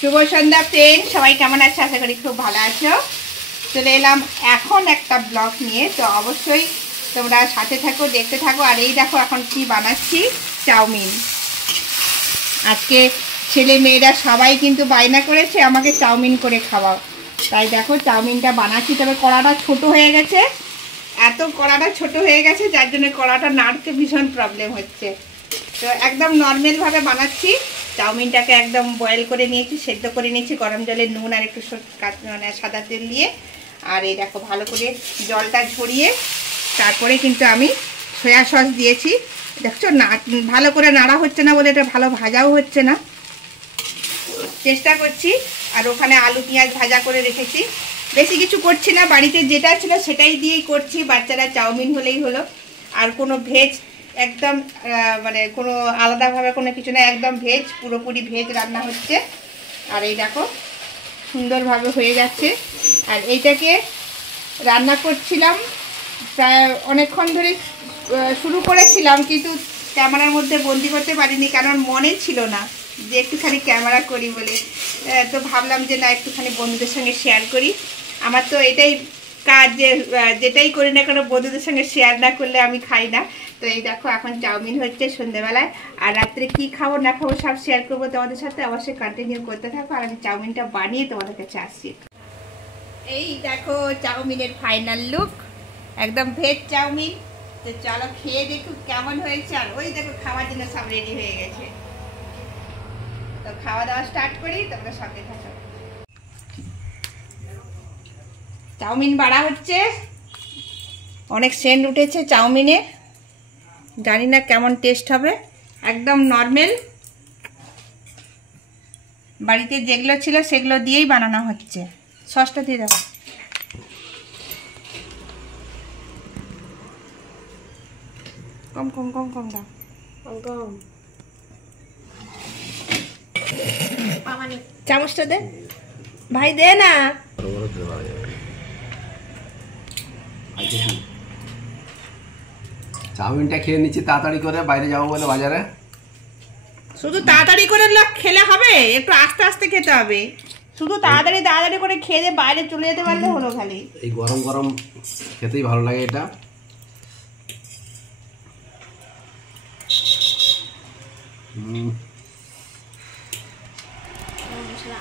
শুভ সন্ধ্যা friend, সবাই কেমন আছে? আশা করি খুব ভালো আছো। চলে এলাম এখন একটা ব্লগ নিয়ে, তো অবশ্যই তোমরা সাথে থাকো, দেখতে থাকো। আর এই দেখো এখন কি বানাচ্ছি, চাউমিন। আজকে ছেলে মেয়েরা সবাই কিন্তু বায়না করেছে আমাকে চাউমিন করে খাওয়াও, তাই দেখো চাউমিনটা বানাচ্ছি। তবে কড়াটা ছোট হয়ে গেছে, এত কড়াটা ছোট হয়ে গেছে যার জন্য কড়াটা নাড়তে ভীষণ প্রবলেম হচ্ছে। তো একদম নর্মালভাবে বানাচ্ছি। চাউমিনটাকে একদম বয়েল করে নিয়েছি, সেদ্ধ করে নিয়েছি গরম জলে, নুন আর একটু মানে সাদা তেল দিয়ে। আর এই দেখো ভালো করে জলটা ঝরিয়ে তারপরে কিন্তু আমি সয়া সস দিয়েছি। দেখছো না, ভালো করে নাড়া হচ্ছে না বলে এটা ভালো ভাজাও হচ্ছে না, চেষ্টা করছি। আর ওখানে আলু পেঁয়াজ ভাজা করে রেখেছি, বেশি কিছু করছি না, বাড়িতে যেটা ছিল সেটাই দিয়েই করছি। বাচ্চারা চাউমিন হলেই হলো। আর কোনো ভেজ একদম মানে কোনো আলাদাভাবে কোনো কিছু না, একদম ভেজ, পুরোপুরি ভেজ রান্না হচ্ছে। আর এই দেখো সুন্দরভাবে হয়ে যাচ্ছে। আর এইটাকে রান্না করছিলাম প্রায় অনেকক্ষণ ধরে, শুরু করেছিলাম কিন্তু ক্যামেরার মধ্যে বন্দি করতে পারিনি, কারণ মনে ছিল না যে একটুখানি ক্যামেরা করি বলে। তো ভাবলাম যে না, একটুখানি বন্ধুদের সঙ্গে শেয়ার করি। আমার তো এটাই কাজ, যে যেটাই করি না কেন বন্ধুদের সঙ্গে শেয়ার না করলে আমি খাই না। তো এই দেখো এখন চাউমিন হচ্ছে সন্ধ্যেবেলায়। আর রাত্রে কি খাবো না খাবো সব শেয়ার করবো তোমাদের সাথে, অবশ্যই কন্টিনিউ করতে থাকো। আর আমি চাউমিনটা বানিয়ে তোমাদের কাছে আসছি। এই দেখো চাউমিনের ফাইনাল লুক, একদম ভেজ চাউমিন। তো চলো খেয়ে দেখো কেমন হয়েছে। আর ওই দেখো খাওয়ার জন্য সব রেডি হয়ে গেছে, তো খাওয়া দাওয়া স্টার্ট করি, তোমরা সঙ্গে থাকো। চাউমিন বাড়া হচ্ছে, অনেক সেন্ট উঠেছে চাউমিনে, জানি না কেমন টেস্ট হবে। একদম নর্মাল বাড়িতে যেগুলো ছিল সেগুলো দিয়েই বানানো হচ্ছে। সসটা দিয়ে দাও। কম কম কম কম দাও, কম। চামচটা দে ভাই, দে না। চাউমিনটা খেয়ে নিচ্ছি তাড়াতাড়ি করে, বাইরে যাবো বলে বাজারে। শুধু তাড়াতাড়ি করে খেলে হবে, একটু আস্তে আস্তে খেতে হবে। শুধু তাড়াতাড়ি তাড়াতাড়ি করে খেয়ে বাইরে চলে যেতে পারলে হলো। খালি এই গরম গরম খেতেই ভালো লাগে এটা।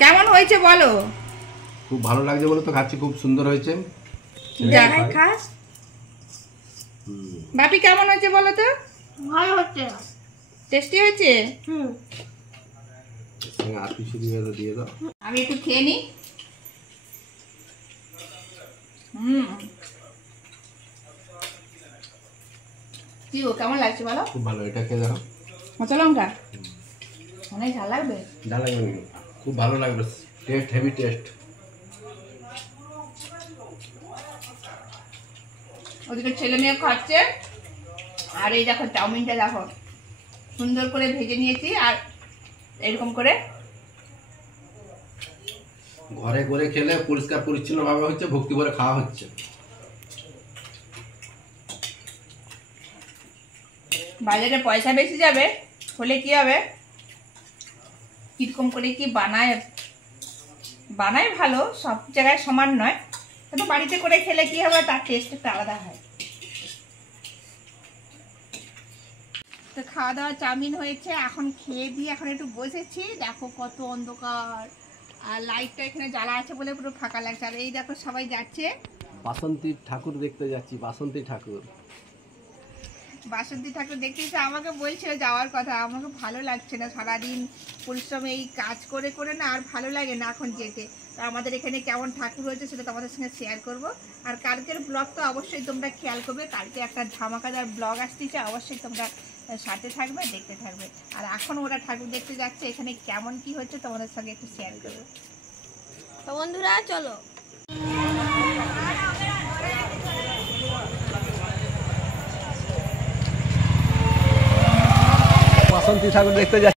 কেমন হয়েছে বলো? খুব ভালো লাগছে বলে তো খাচ্ছি, খুব সুন্দর হয়েছে। খাস বাপি, কেমন হয়েছে বলো তো? ভালো হচ্ছে, টেস্টি হয়েছে। আর কিছু দিয়ে দাও। আমি একটু খেয়ে নিই। কি গো, কেমন লাগছে বলো? খুব ভালো, এটা খেয়ে দেখো। কাঁচা লঙ্কা অনেক ঝাল লাগবে। ঝাল লাগবে, খুব ভালো লাগবে, টেস্ট হেভি টেস্ট। ওদিকে ছেলে মেয়ে খাচ্ছে। আর এই দেখো চাউমিনটা দেখো সুন্দর করে ভেজে নিয়েছি। আর এরকম করে ঘরে করে খেলে পরিষ্কার পরিচ্ছন্ন ভাবে হচ্ছে, ভক্তি করে খাওয়া হচ্ছে। বাজারে পয়সা বেশি যাবে হলে কি হবে, কিরকম করে কি বানায় ভালো, সব জায়গায় সমান নয়, কিন্তু বাড়িতে করে খেলে কি হবে, তার টেস্ট একটু আলাদা হয়। তো খাওয়া দাওয়া চাউমিন হয়েছে, এখন খেয়ে দিয়ে এখন একটু বসেছি। দেখো কত অন্ধকার, আর লাইটটা এখানে জ্বালা আছে বলে পুরো ফাঁকা লাগছে। আর এই দেখো সবাই যাচ্ছে, বাসন্তী ঠাকুর দেখতে যাচ্ছি। বাসন্তী ঠাকুর দেখতে এসে আমাকে বলছিল যাওয়ার কথা। আমাকে ভালো লাগছে না, সারাদিন পরিশ্রমে এই কাজ করে করে না আর ভালো লাগে না এখন যেতে। তো আমাদের এখানে কেমন ঠাকুর হয়েছে সেটা তোমাদের সঙ্গে শেয়ার করব। আর কালকের ব্লগ তো অবশ্যই তোমরা খেয়াল করবে, কালকে একটা ধামাকাদার ব্লগ আসতেছে, অবশ্যই তোমরা সাথে থাকবে, দেখতে থাকবে। আর এখন ওরা ঠাকুর দেখতে যাচ্ছে, এখানে কেমন কি হচ্ছে তোমাদের সঙ্গে একটু শেয়ার করবো। তো বন্ধুরা চলো। বাসন্তী ঠাকুর দেখতে যাচ্ছি।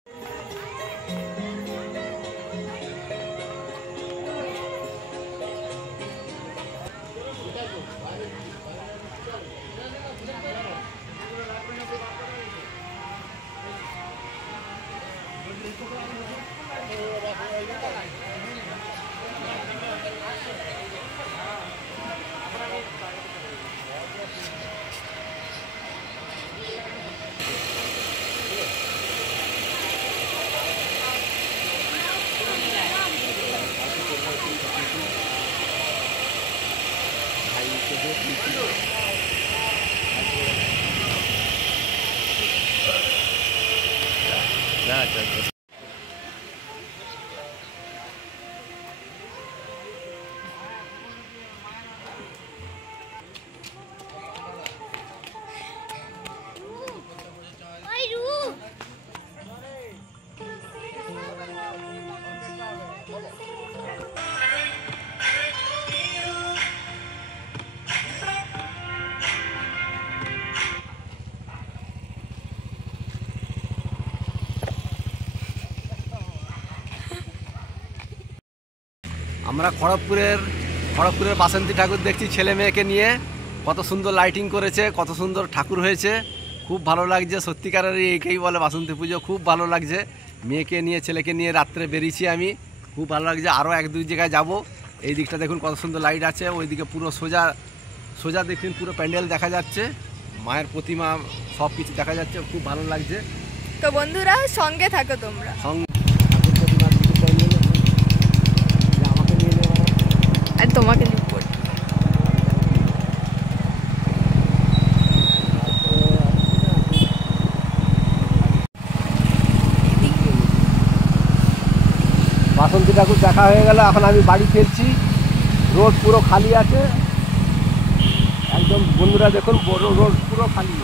আমরা খড়গপুরের বাসন্তী ঠাকুর দেখছি ছেলে মেয়েকে নিয়ে। কত সুন্দর লাইটিং করেছে, কত সুন্দর ঠাকুর হয়েছে, খুব ভালো লাগছে। সত্যিকারের এইকেই বলে বাসন্তী পুজো, খুব ভালো লাগছে। মেয়েকে নিয়ে ছেলেকে নিয়ে রাত্রে বেরিয়েছি আমি, খুব ভালো লাগছে। আরও এক দুই জায়গায় যাব। এই দিকটা দেখুন কত সুন্দর লাইট আছে, ওইদিকে পুরো সোজা দেখুন পুরো প্যান্ডেল দেখা যাচ্ছে, মায়ের প্রতিমা সব কিছু দেখা যাচ্ছে, খুব ভালো লাগছে। তো বন্ধুরা সঙ্গে থাকো তোমরা। আর তোমাকে লিখবো। বাসন্তী ঠাকুর দেখা হয়ে গেল, এখন আমি বাড়ি ফিরছি। রোড পুরো খালি আছে একদম, বন্ধুরা দেখুন রোড পুরো খালি।